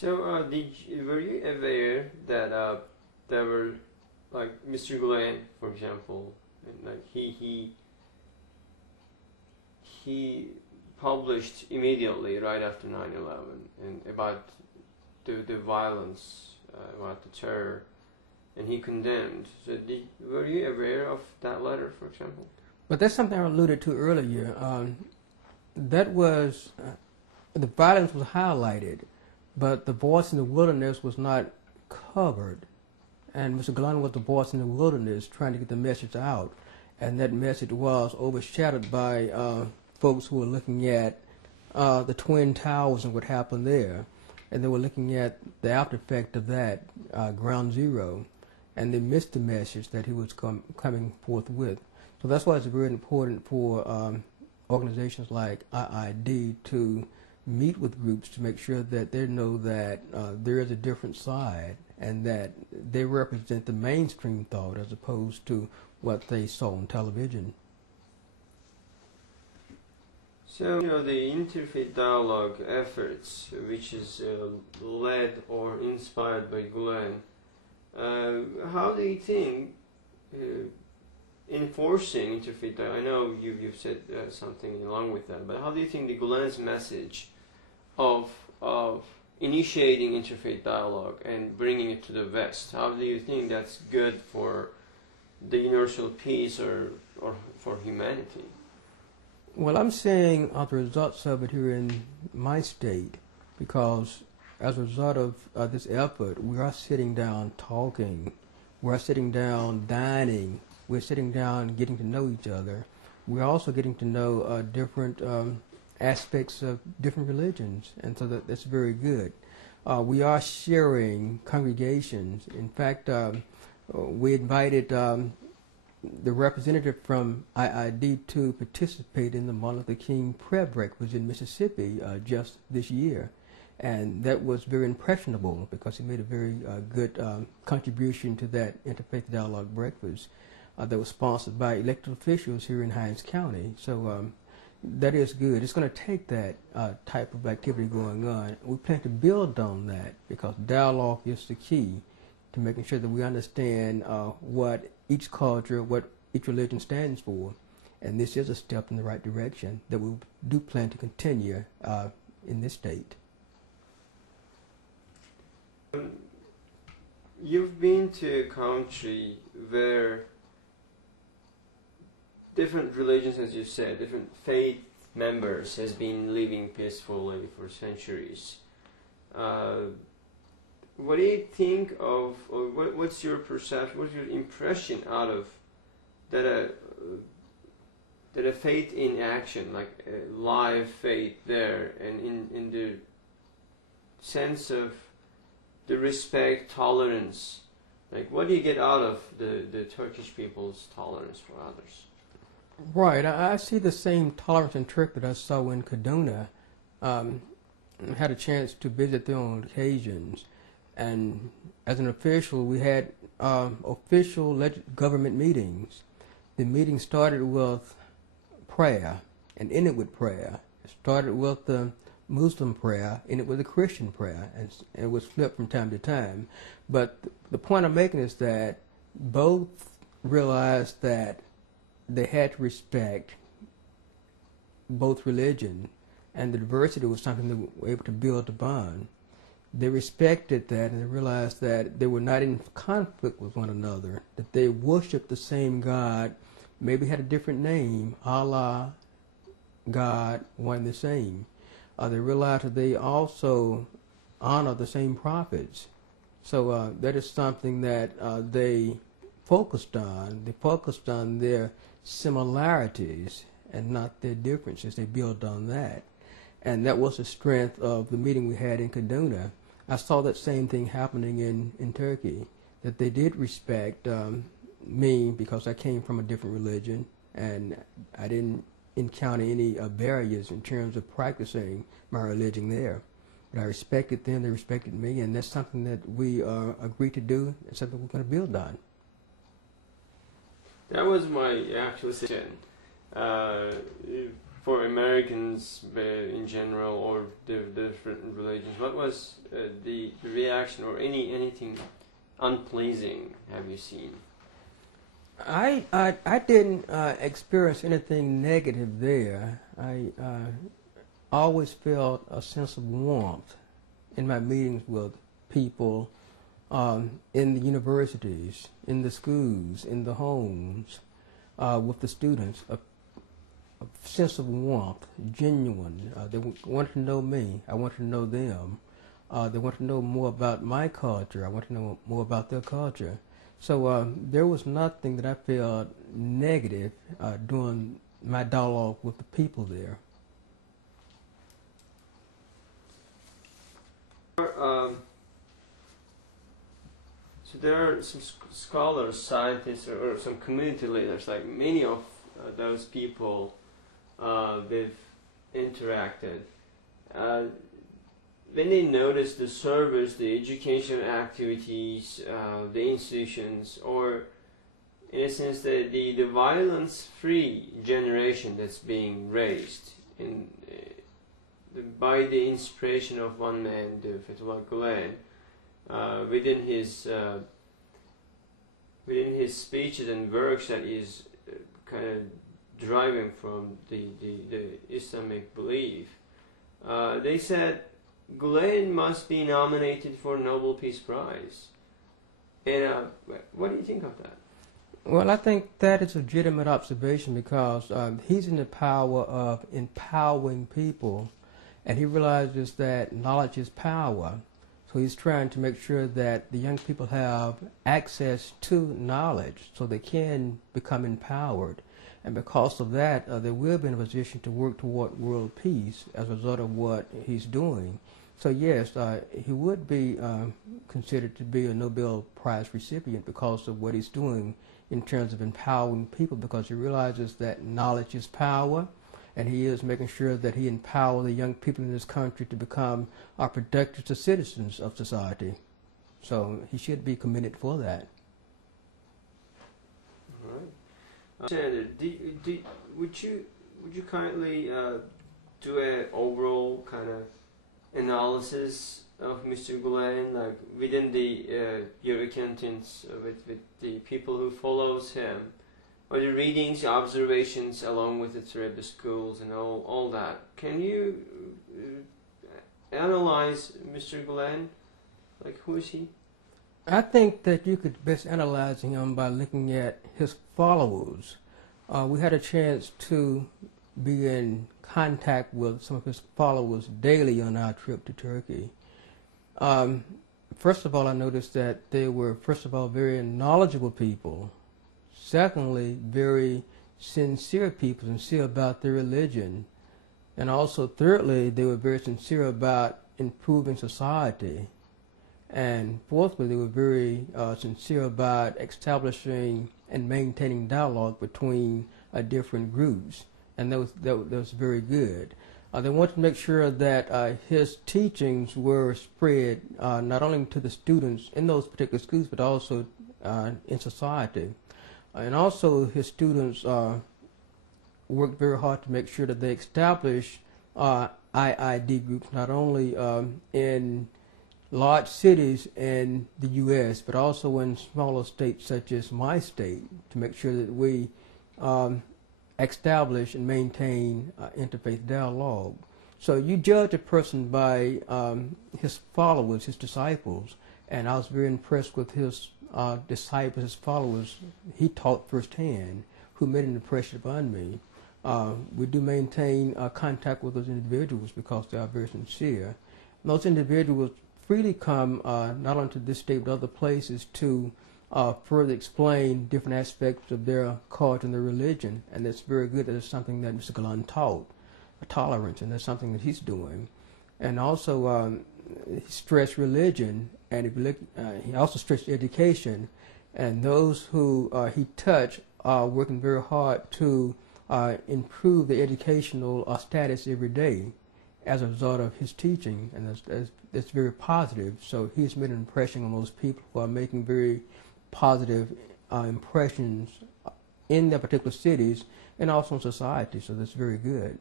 So, were you aware that there were, like, Mr. Gulen, for example, and like he published immediately right after 9/11 and about the violence, about the terror, and he condemned. So, were you aware of that letter, for example? But that's something I alluded to earlier. That was the violence was highlighted, but the voice in the wilderness was not covered. And Mr. Gulen was the voice in the wilderness trying to get the message out. And that message was overshadowed by folks who were looking at the Twin Towers and what happened there. And they were looking at the after effect of that, ground zero. And they missed the message that he was coming forth with. So that's why it's very important for organizations like IID to meet with groups to make sure that they know that there is a different side and that they represent the mainstream thought as opposed to what they saw on television. So, the interfaith dialogue efforts, which is led or inspired by Gulen, how do you think enforcing interfaith dialogue, I know you've said something along with that, but how do you think the Gulen's message of initiating interfaith dialogue and bringing it to the West, how do you think that's good for the universal peace or for humanity? Well, I'm seeing the results of it here in my state because as a result of this effort, we are sitting down talking, we're sitting down dining, we're sitting down getting to know each other. We're also getting to know different aspects of different religions, and so that's very good. We are sharing congregations. In fact, we invited the representative from IID to participate in the Martin Luther King prayer breakfast in Mississippi just this year. And that was very impressionable because he made a very good contribution to that interfaith dialogue breakfast that was sponsored by elected officials here in Hinds County. So that is good. It's going to take that type of activity going on. We plan to build on that because dialogue is the key to making sure that we understand what each culture, what each religion stands for. And this is a step in the right direction that we do plan to continue in this state. You've been to a country where different religions, as you said, different faith members has been living peacefully for centuries. What do you think of, or what's your perception, what's your impression out of that a faith in action, like a live faith there, and in the sense of the respect, tolerance, like what do you get out of the Turkish people's tolerance for others? Right, I see the same tolerance and trick that I saw in Kaduna. Had a chance to visit there on occasions, and as an official, we had official government meetings. The meeting started with prayer and ended with prayer. It started with the Muslim prayer, and it was a Christian prayer, and it was flipped from time to time. But the point I'm making is that both realized that they had to respect both religion, and the diversity was something that we were able to build a bond. They respected that, and they realized that they were not in conflict with one another, that they worshiped the same God, maybe had a different name, Allah, God, one and the same. They realized that they also honor the same prophets. So that is something that they focused on. They focused on their similarities and not their differences. They built on that. And that was the strength of the meeting we had in Kaduna. I saw that same thing happening in Turkey, that they did respect me because I came from a different religion, and I didn't encounter any barriers in terms of practicing my religion there. But I respected them, they respected me, and that's something that we agreed to do, and something we're going to build on. That was my actual question. for Americans in general, or the different religions, what was the reaction, or anything unpleasing have you seen? I didn't experience anything negative there. I always felt a sense of warmth in my meetings with people in the universities, in the schools, in the homes, with the students. A sense of warmth, genuine. They wanted to know me. I wanted to know them. They wanted to know more about my culture. I wanted to know more about their culture. So there was nothing that I felt negative during my dialogue with the people there. So there are some scholars, scientists, or some community leaders, like many of those people they've interacted. When they notice the service, the education activities, the institutions, or in a sense the violence-free generation that's being raised by the inspiration of one man, the Fethullah Gulen, within his speeches and works that is kind of driving from the Islamic belief. They said Gulen must be nominated for Nobel Peace Prize. And what do you think of that? Well, I think that is a legitimate observation because he's in the power of empowering people, and he realizes that knowledge is power. So he's trying to make sure that the young people have access to knowledge so they can become empowered. And because of that, they will be in a position to work toward world peace as a result of what he's doing. So yes, he would be considered to be a Nobel Prize recipient because of what he's doing in terms of empowering people, because he realizes that knowledge is power, and he is making sure that he empowers the young people in this country to become productive citizens of society. So he should be commended for that. All right. Senator, would you kindly do an overall kind of analysis of Mr. Gulen, like within the your acquaintance with the people who follows him, or the readings, observations along with it through the schools and all that? Can you analyze Mr. Gulen? Like, who is he? I think that you could best analyze him by looking at his followers. We had a chance to be in contact with some of his followers daily on our trip to Turkey. First of all, I noticed that they were, first of all, very knowledgeable people. Secondly, very sincere people, sincere about their religion. And also, thirdly, they were very sincere about improving society. And fourthly, they were very sincere about establishing and maintaining dialogue between different groups. And that was very good. They wanted to make sure that his teachings were spread not only to the students in those particular schools, but also in society. And also his students worked very hard to make sure that they establish IID groups, not only in large cities in the U.S., but also in smaller states such as my state, to make sure that we establish and maintain interfaith dialogue. So you judge a person by his followers, his disciples, and I was very impressed with his disciples, his followers. He taught firsthand, who made an impression upon me. We do maintain contact with those individuals because they are very sincere. And those individuals freely come not only to this state but other places to further explain different aspects of their culture and their religion, and that's very good. That is something that Mr. Gulen taught, tolerance, and that's something that he's doing. And also he stressed religion, and he also stressed education, and those who he touched are working very hard to improve the educational status every day as a result of his teaching, and that's very positive. So he's made an impression on those people who are making very positive impressions in their particular cities and also in society, so that's very good.